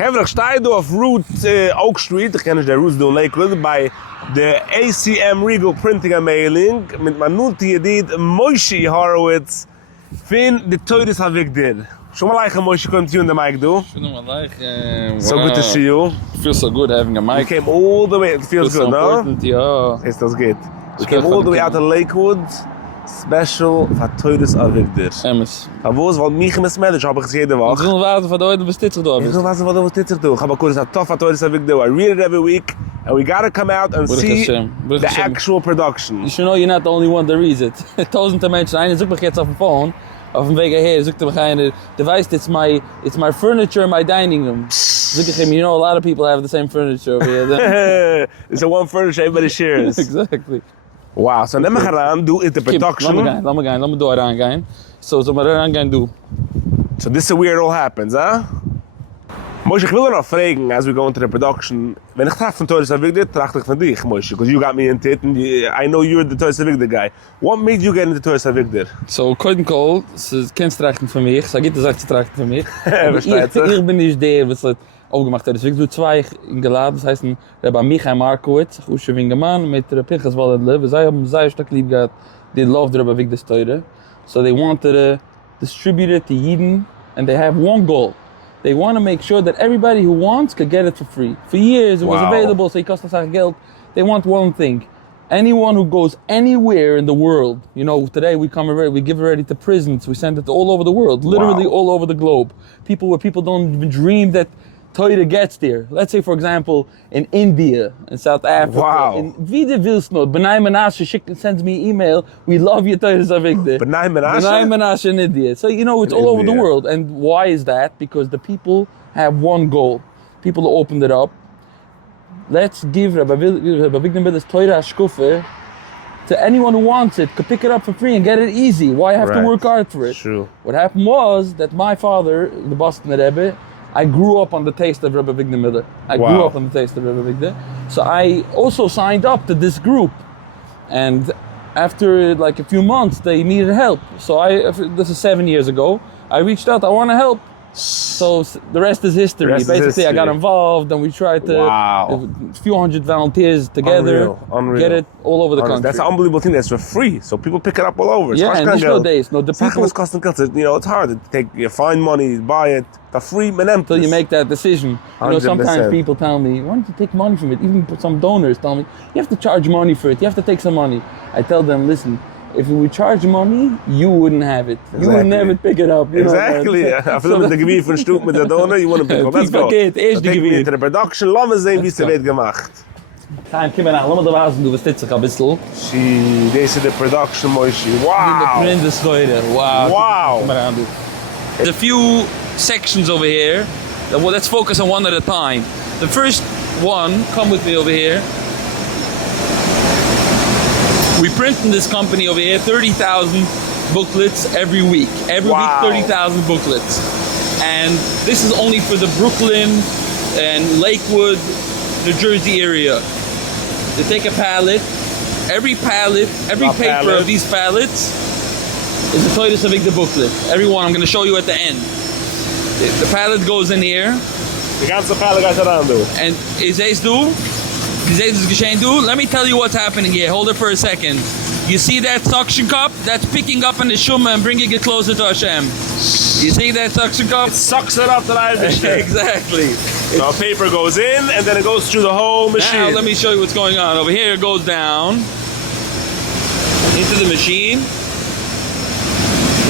Gevelig sta je auf Route Oak Street, ich kenne der Route in Lakewood, bei der ACM Regal Printing and Mailing, mit meinem Multi-Edit Moshe Horowitz, von der Toras Avigdor. Schon mal like Moshe, kommt you in the mic, do? Schon mal like. So good to see you. It feels so good having a mic. You came all the way, it feels good, no? Ja. Yes, that's good. You came all the way out of Lakewood, special for Toras Avigdor. Emes. Aber weil mich in Smedisch habe ich es jede Woche. Ich will warten von heute bis dit gedaan Ich will wissen, was du jetzt tust. Aber kurz, it's a tough Toras Avigdor. I read it every week, and we gotta come out and see the actual production. You should know you're not the only one that reads it. Tausende Menschen, einer sucht mich jetzt auf dem Phone, auf dem Weg her, sucht mich einer, der weiß, it's my furniture in my dining room. Sucht ich ihm, you know, a lot of people have the same furniture over here. It's a one furniture everybody shares. Exactly. Wow, so neem me gaan do it the production. Laat me door gaan. So we gaan doen. So this is where it all happens, huh? Moshe, ich will noch fragen, as we go into the production, wenn ich trage von Toras Avigdor, trachte ich von dich, Moshe, because you got me into it, and I know you're the Toras Avigdor guy. What made you get into Toras Avigdor? So, koiden kool, ze kent trachten von mich, so geht es trachten von mich. Ich bin nicht der, was hat aufgemacht hat. Ich do zwei geladen, das heißt, Rabbi Avigdor Markowitz, Usche Wingeman, mit der Pinchas Wallet, zij haben sehr stark lieb gehabt, they loved Rabbi Avigdor's Torah. So they wanted to distribute it to Yidden, and they have one goal. They want to make sure that everybody who wants could get it for free. For years it was available, so it cost us geld. They want one thing. Anyone who goes anywhere in the world, you know, today we give it already to prisons, we send it all over the world, literally all over the globe. Where people don't even dream that Torah gets there. Let's say, for example, in India, in South Africa. Wow. In Vida Vilsnot, Benai Menashe sends me an email, we love you, Toras Avigdor. Benai Menashe? Benai Menashe in India. So, you know, it's all over the world. And why is that? Because the people have one goal. People opened it up. Let's give Rabbi Avigdor Miller's Torah Shkufe to anyone who wants it, could pick it up for free and get it easy. Why have to work hard for it? True. What happened was that my father, the Boston Rebbe, I grew up on the taste of Rabbi Avigdor Miller. I grew up on the taste of Rabbi Avigdor. So I also signed up to this group. And after like a few months, they needed help. So this is 7 years ago, I reached out, I want to help. So the rest is history. Basically, I got involved and we tried to, a few hundred volunteers together, get it all over the country. That's an unbelievable thing. That's for free. So people pick it up all over. Yeah, and there's no days. The people... You know, it's hard to find money, buy it. For free, until you make that decision. You know, sometimes people tell me, why don't you take money from it? Even some donors tell me, you have to charge money for it. You have to take some money. I tell them, listen, if we charge money, you wouldn't have it. You would never pick it up. You exactly. I feel with the gewier von Stoop mit der Donor, you want to pick it up. Let's go. Take me into the production. Lass uns sehen, wie es wird gemacht. Gaan we naar, laten we de wazen doen, we stitsen een beetje. Zie, deze de production, Moshe. Wow. Wow. Kom maar aan doen. There's a few sections over here. Well, let's focus on one at a time. The first one, come with me over here. We print in this company over here 30,000 booklets every week. Every week, 30,000 booklets. And this is only for the Brooklyn and Lakewood, New Jersey area. They take a pallet. Every paper of these pallets is a Toras Avigdor booklet. Every one, I'm going to show you at the end. The pallet goes in here. The ganze pallet gaat eraan doen. And let me tell you what's happening here. Hold it for a second. You see that suction cup? That's picking up in the Shuma and bringing it closer to Hashem. You see that suction cup? It sucks it up to the Exactly. So paper goes in and then it goes through the whole machine. Now let me show you what's going on. Over here it goes down into the machine.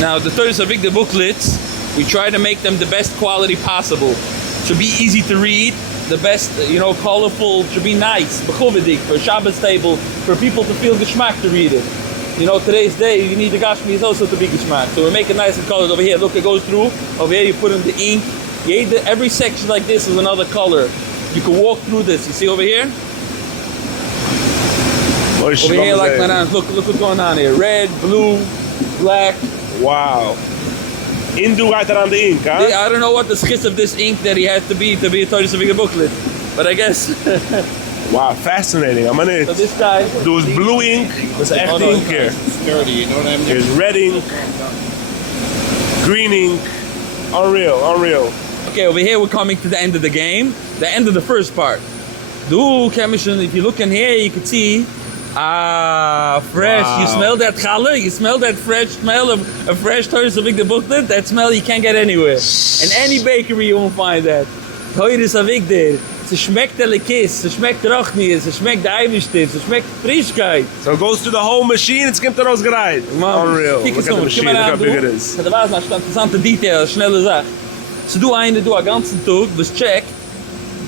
Now the Toras Avigdor booklets, we try to make them the best quality possible. Should be easy to read, the best, colorful, should be nice, bechuvedik, for a Shabbos table, for people to feel geschmack to read it. You know, today's day, you need the gashmi also to be geschmack. So we make it nice and colored. Over here, look, it goes through. Over here, you put in the ink. Every section like this is another color. You can walk through this. You see over here? Over here, like that. Look what's going on here. Red, blue, black. Wow. Indu right around the ink, huh? I don't know what the skits of this ink that he has to be a Toras Avigdor booklet, but I guess. Wow, fascinating. I'm gonna. So this guy. There's blue ink. There's echt ink here. Sturdy, you know what I mean? There's red ink, green ink. Unreal. Okay, over here we're coming to the end of the game, the end of the first part. If you look in here, you can see, fresh. Wow. You smell that challah? You smell that fresh smell of a fresh Toras Avigdor booklet? That smell you can't get anywhere. In any bakery you won't find that. Toras Avigdor. Es schmeckt der Lekis, es schmeckt Rochnies, es schmeckt Eiweißstil, es schmeckt Frischkeit. So it goes through the whole machine, it's going to rausgereiht. Unreal. Look at the machine, look how big it is. Da war es noch interessante Detail, schnelle Sache. So du a ganzen Tag, was check,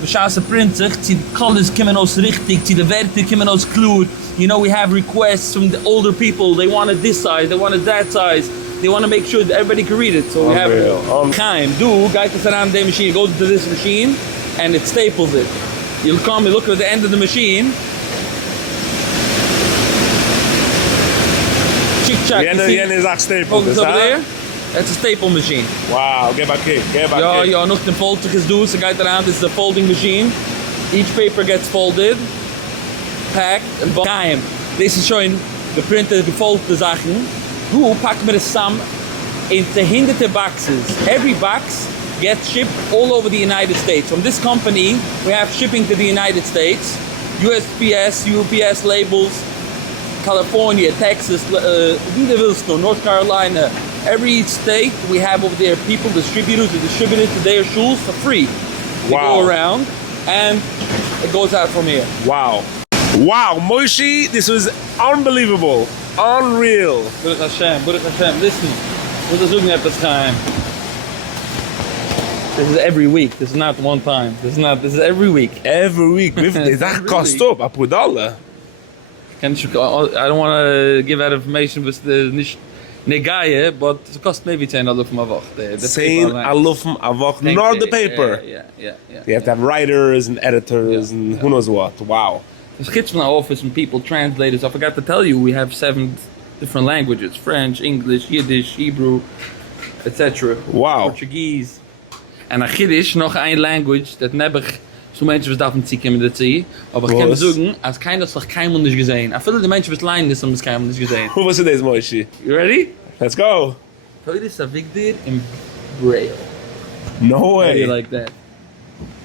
beschaße print sich, die colors kommen aus richtig, die Werte kommen aus klar. You know, we have requests from the older people, they want it this size, they want it that size. They want to make sure that everybody can read it. So we have time. Du, guys, this around the machine, go to this machine, and it staples it. You'll come and look at the end of the machine. Chick-chack. The end is like staple. Focus over there. That's a staple machine. Wow, get back here. Ja, nog een foldje is doen. So guys around, this is a folding machine. Each paper gets folded, packed, and time. This is showing the printed, gefoldete Sachen. Du pack mir das zusammen into hunderte boxes. Every box gets shipped all over the United States. From this company, we have shipping to the United States, USPS, UPS labels, California, Texas, North Carolina. Every state we have over there people, distributors who distribute it to their schools for free. They go around and it goes out from here. Wow. Wow, Moshe, this was unbelievable. Unreal. Baruch Hashem. Listen, what is looking at this time? This is every week. This is not one time. This is every week. Every week. That cost up a $1. I don't want to give out information with the negaye, but it costs maybe $10 from a woch. $10 from a woch, not the paper. Yeah. You have to have writers and editors and who knows what. Wow. There's kids in our office and people, translators. I forgot to tell you, we have 7 different languages: French, English, Yiddish, Hebrew, etc. Wow. Portuguese. And a Yiddish, noch ein language, that never so Menschen was davon ziehen kommen dazu. Aber ich kann sagen, als keiner es noch keinem nicht gesehen. Ich finde, die Menschen was leiden ist, haben es keinem nicht gesehen. Who was it is, Moshe? You ready? Let's go. Toras Avigdor in Braille. No way. How do you like that?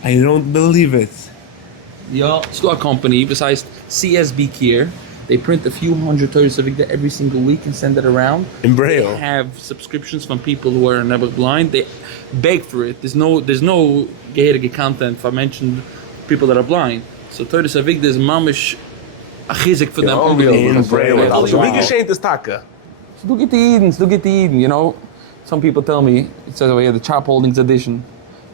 I don't believe it. Ja, it's a company besides CSB Kier. They print a few hundred Toras Avigdor every single week and send it around. In Braille. They have subscriptions from people who are never blind. They beg for it. There's no geherige content for mentioned people that are blind. So Toras Avigdor is mamish a chizik for them. In Braille. So wie geschehen das Tage? So du get the Eden, you know. Some people tell me, it says over here, the Chop Holdings edition.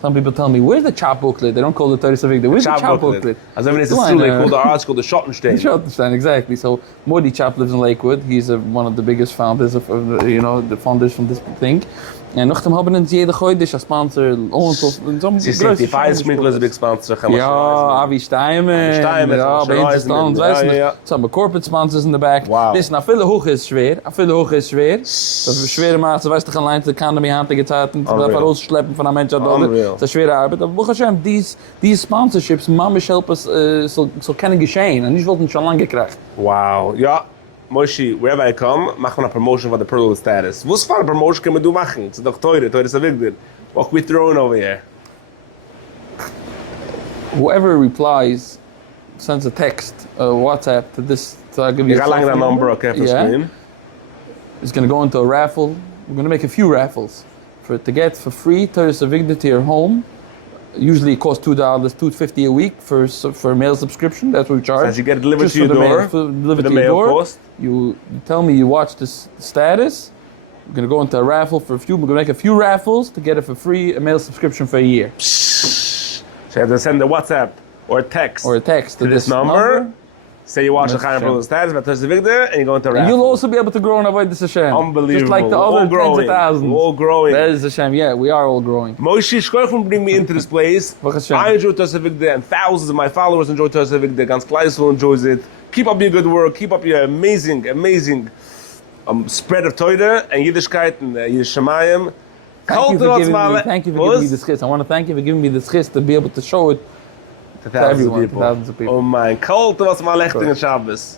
Some people tell me, where's the chop booklet? They don't call it Toras Avigdor. Where's the chop booklet? As everyone says, they call the article the Schottenstein. Schottenstein, exactly. So Modi Chop lives in Lakewood. He's one of the biggest founders of the founders from this thing. And nachdem haben uns jeder heute a sponsor und so. Sie sind die Fire is a big sponsor. Ja, Avi Steimer. Ja, bei uns stand, weißt du. Some corporate sponsors in the back. Wow. Listen, viele hoch ist schwer. Das ist schwere Maße, weißt du, allein die Economy handige Zeiten, da rausschleppen von einem Menschen. Das ist schwere Arbeit. Aber Baruch Hashem, these sponsorships, mamish help us, so können geschehen. Und ich wollte schon lange gekriegt. Wow. Ja. Moshe, wherever I come, machen wir eine Promotion von der Perlowitz status. Was für eine Promotion können wir machen? Es ist doch teuer, Toras Avigdor. What we throwing over here? Whoever replies, sends a text, a WhatsApp to this, so I'll give you a phone number, okay, for screen. It's going to go into a raffle. We're going to make a few raffles to get for free Toras Avigdor to your home. Usually it costs $2, $2.50 a week for mail subscription. That's what we charge. As you get it delivered to your door, delivered to your door. You tell me you watch this status. We're gonna go into a raffle for a few. We're gonna make a few raffles to get it for free, a mail subscription for a year. So you have to send a WhatsApp or a text. To this number. Say you watch the Chaim Perlowitz status about Toras Avigdor and you go into a raffle. You'll also be able to grow and avoid this Hashem. Unbelievable. Just like the other tens of thousands. We're all growing. That is Hashem. Yeah, we are all growing. Moshe, Shkoyachim bring me into this place. I enjoy Toras Avigdor and thousands of my followers enjoy Toras Avigdor. Ganz Kleisel enjoys it. Keep up your good work. Keep up your amazing spread of Torah and Yiddishkeit and Yiddish Shemayim. Thank you for giving me this chis. I want to thank you for giving me this chis to be able to show it to everyone, to thousands of people. Oh mein, kalt was mal echt in Shabbos.